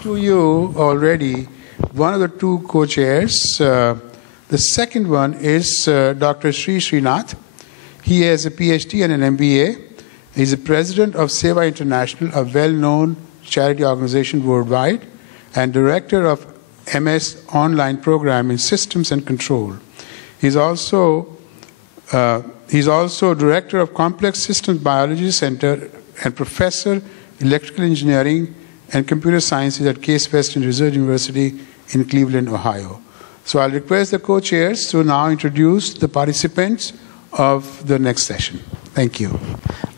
introduced to you already one of the two co-chairs. The second one is Dr. Srinath. He has a PhD and an MBA. He's the president of SEWA International, a well-known charity organization worldwide, and director of MS online program in systems and control. He's also director of Complex Systems Biology Center and professor electrical engineering and computer sciences at Case Western Reserve University in Cleveland, Ohio. So I'll request the co-chairs to now introduce the participants of the next session. Thank you.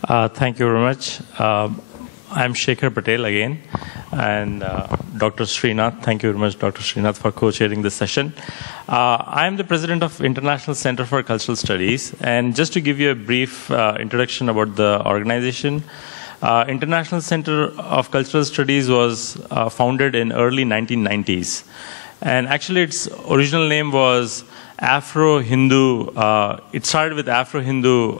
Thank you very much. I'm Shekar Patel again, and Dr. Srinath. Thank you very much, Dr. Srinath, for co-chairing this session. I'm the president of International Center for Cultural Studies, and just to give you a brief introduction about the organization, International Center of Cultural Studies was founded in early 1990s, and actually its original name was Afro-Hindu. It started with Afro-Hindu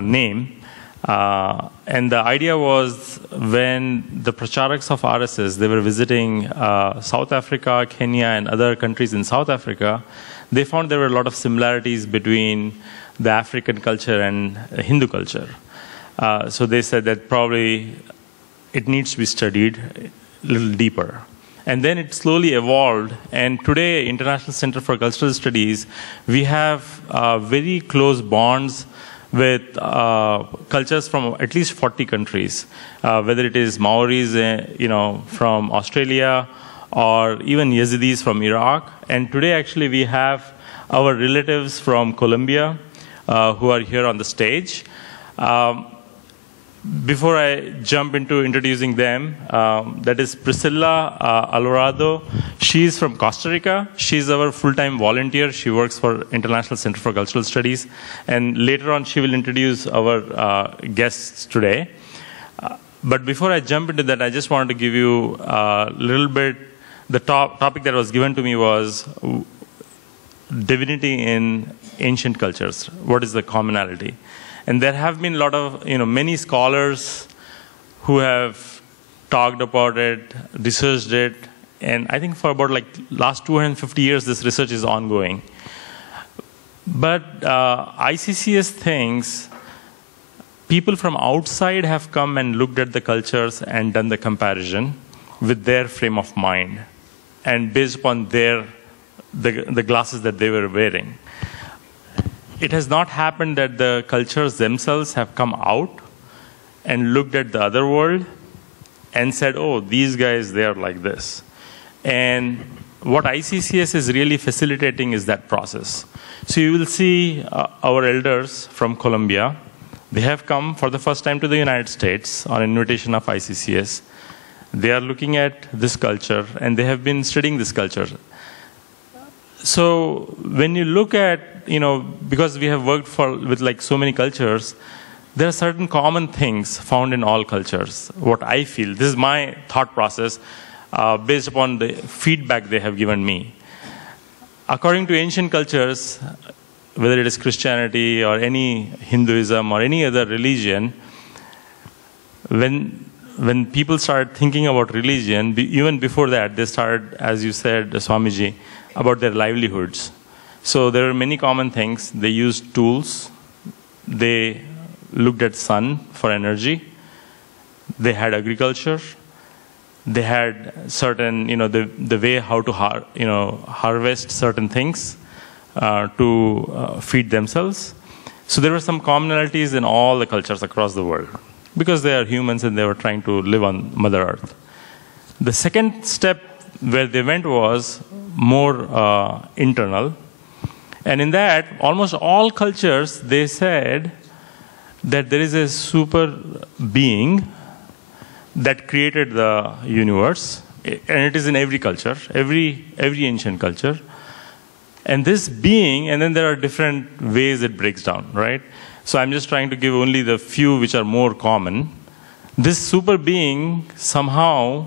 name. And the idea was when the pracharaks of RSS, they were visiting South Africa, Kenya, and other countries in South Africa, they found there were a lot of similarities between the African culture and Hindu culture. So they said that probably it needs to be studied a little deeper. And then it slowly evolved, and today, International Center for Cultural Studies, we have very close bonds with cultures from at least 40 countries, whether it is Maoris, from Australia, or even Yazidis from Iraq. And today, actually, we have our relatives from Colombia who are here on the stage. Before I jump into introducing them, that is Priscilla Alvarado. She's from Costa Rica. She's our full-time volunteer. She works for International Center for Cultural Studies. And later on, she will introduce our guests today. But before I jump into that, I just wanted to give you a little bit, the topic that was given to me was divinity in ancient cultures. What is the commonality? And there have been a lot of, many scholars who have talked about it, researched it, and I think for about last 250 years, this research is ongoing. But ICCS thinks people from outside have come and looked at the cultures and done the comparison with their frame of mind, and based upon the glasses that they were wearing. It has not happened that the cultures themselves have come out and looked at the other world and said, oh, these guys, they are like this. And what ICCS is really facilitating is that process. So you will see our elders from Colombia. They have come for the first time to the United States on invitation of ICCS. They are looking at this culture, and they have been studying this culture. So when you look at, because we have worked with so many cultures, there are certain common things found in all cultures. What I feel, this is my thought process based upon the feedback they have given me. According to ancient cultures, whether it is Christianity or any Hinduism or any other religion, when people started thinking about religion, even before that, they started, as you said, Swamiji, about their livelihoods. So there are many common things. They used tools. They looked at sun for energy. They had agriculture. They had certain, the way how to harvest certain things to feed themselves. So there were some commonalities in all the cultures across the world because they are humans and they were trying to live on Mother Earth. The second step where they went was more internal. And in that, almost all cultures, they said that there is a super being that created the universe. And it is in every culture, every ancient culture. And this being, and then there are different ways it breaks down, right? So I'm just trying to give only the few which are more common. This super being somehow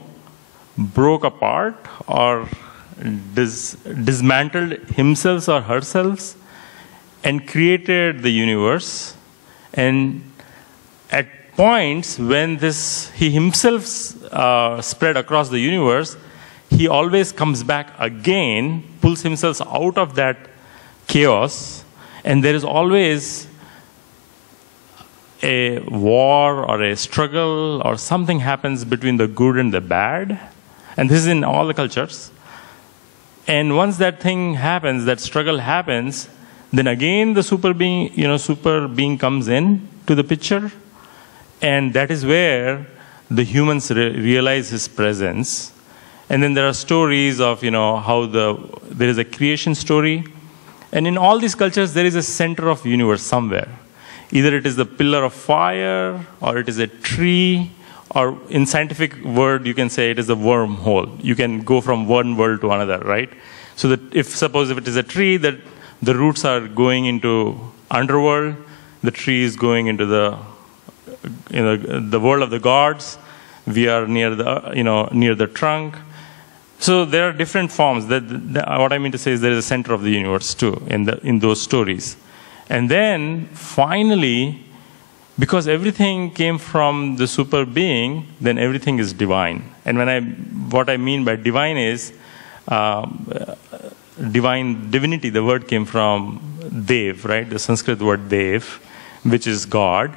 broke apart or dismantled himself or herself and created the universe. And at points when he himself spread across the universe, he always comes back again, pulls himself out of that chaos, and there is always a war or a struggle or something happens between the good and the bad. And this is in all the cultures. And once that thing happens, that struggle happens, then again the super being comes in to the picture. And that is where the humans realize his presence. And then there are stories of, how there is a creation story. And in all these cultures, there is a center of universe somewhere. Either it is the pillar of fire, or it is a tree, or in scientific word, you can say it is a wormhole. You can go from one world to another, right? So that suppose if it is a tree, that the roots are going into underworld, the tree is going into the world of the gods. We are near the trunk. So there are different forms. What I mean to say is there is a center of the universe too in those stories. And then finally, because everything came from the super being, then everything is divine. And what I mean by divine is divinity. The word came from Dev, right? The Sanskrit word Dev, which is God.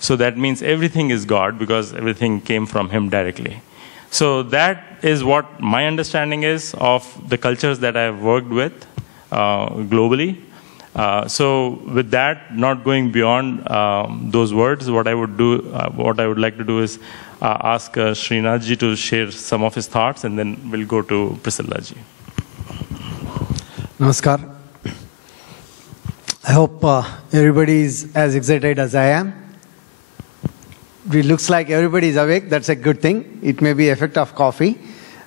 So that means everything is God because everything came from him directly. So that is what my understanding is of the cultures that I've worked with globally. So with that, not going beyond those words, what I would like to do is ask Srinath ji to share some of his thoughts, and then we'll go to Priscilla ji. Namaskar. I hope everybody is as excited as I am. It looks like everybody is awake. That's a good thing. It may be effect of coffee,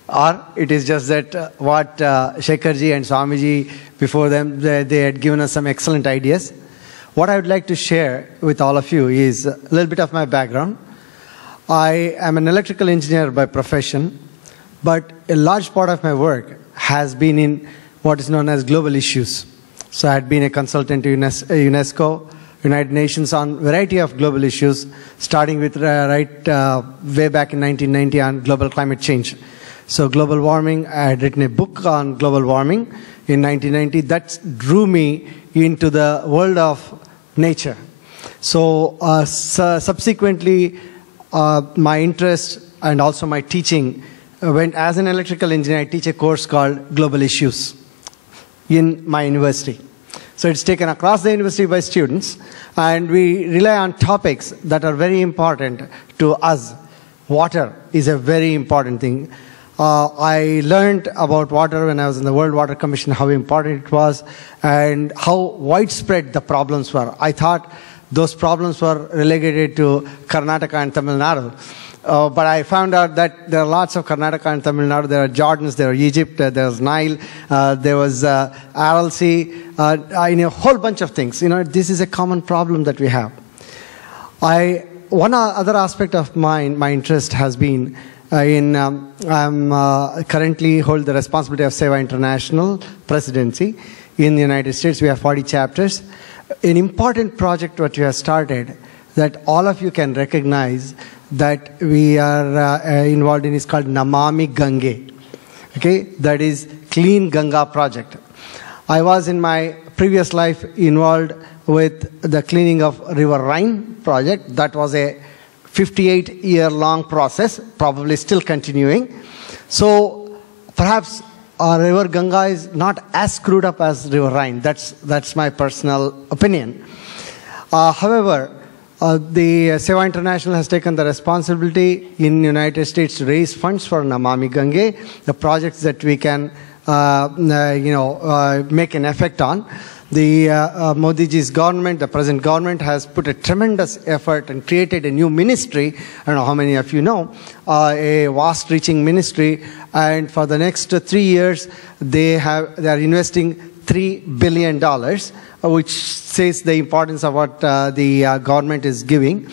or it is just that what Shekar ji and Swamiji before them, they had given us some excellent ideas. What I would like to share with all of you is a little bit of my background. I am an electrical engineer by profession, but a large part of my work has been in what is known as global issues. So I had been a consultant to UNESCO, United Nations on a variety of global issues, starting with way back in 1990 on global climate change. So global warming, I had written a book on global warming in 1990. That drew me into the world of nature. So subsequently, my interest and also my teaching went as an electrical engineer. I teach a course called Global Issues in my university. So it's taken across the university by students, and we rely on topics that are very important to us. Water is a very important thing. I learned about water when I was in the World Water Commission, how important it was and how widespread the problems were. I thought those problems were relegated to Karnataka and Tamil Nadu. But I found out that there are lots of Karnataka and Tamil Nadu. There are Jordans, there are Egypt, there was Nile, there was Aral Sea, a whole bunch of things. This is a common problem that we have. One other aspect of my interest has been I'm currently hold the responsibility of SEWA International Presidency in the United States. We have 40 chapters. An important project what we have started that all of you can recognize that we are involved in is called Namami Gange. Okay, that is Clean Ganga project. I was in my previous life involved with the cleaning of River Rhine project. That was a 58-year-long process, probably still continuing. So perhaps our River Ganga is not as screwed up as River Rhine. That's my personal opinion. However, the SEWA International has taken the responsibility in the United States to raise funds for Namami Gange, the projects that we can make an effect on. The Modi ji's government, the present government, has put a tremendous effort and created a new ministry. I don't know how many of you know, a vast-reaching ministry. And for the next 3 years, they are investing $3 billion, which says the importance of what the government is giving.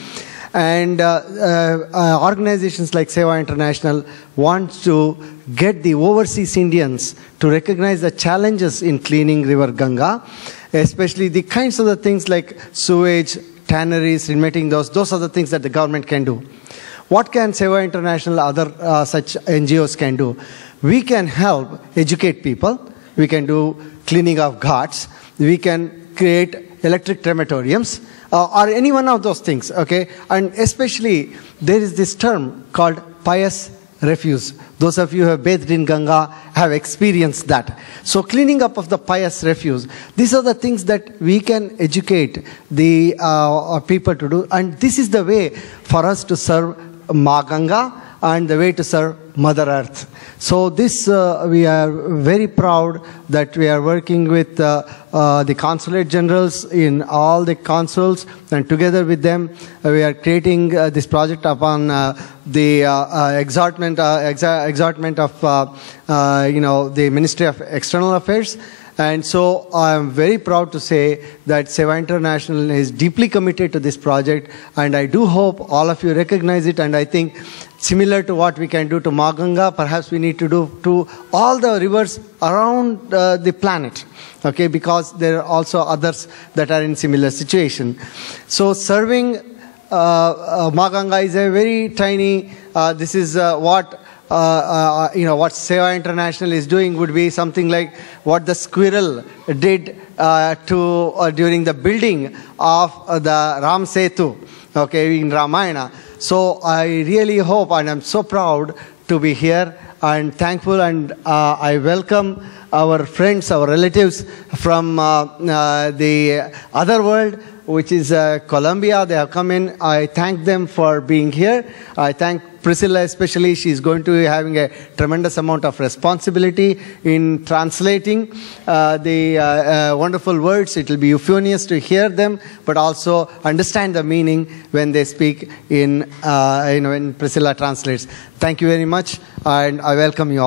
And organizations like SEWA International want to get the overseas Indians to recognize the challenges in cleaning River Ganga, especially the kinds of the things like sewage, tanneries, renovating those are the things that the government can do. What can SEWA International, other such NGOs can do? We can help educate people. We can do cleaning of ghats. We can create electric crematoriums, or any one of those things, okay? And especially, there is this term called pious refuse. Those of you who have bathed in Ganga have experienced that. So cleaning up of the pious refuse, these are the things that we can educate the people to do. And this is the way for us to serve Ma Ganga and the way to serve Mother Earth. So this, we are very proud that we are working with the consulate generals in all the consuls, and together with them, we are creating this project upon the exhortment of the Ministry of External Affairs. And so I am very proud to say that SEWA International is deeply committed to this project, and I do hope all of you recognize it. And I think similar to what we can do to Ma Ganga, perhaps we need to do to all the rivers around the planet, okay, because there are also others that are in similar situation. So serving Ma Ganga is a very tiny, this is what what SEWA International is doing would be something like what the squirrel did during the building of the Ram Setu, okay, in Ramayana. So I really hope, and I'm so proud to be here and thankful, and I welcome our friends, our relatives from the other world, which is Colombia. They have come in. I thank them for being here. I thank Priscilla especially. She's going to be having a tremendous amount of responsibility in translating the wonderful words. It will be euphonious to hear them, but also understand the meaning when they speak in, when Priscilla translates. Thank you very much, and I welcome you all.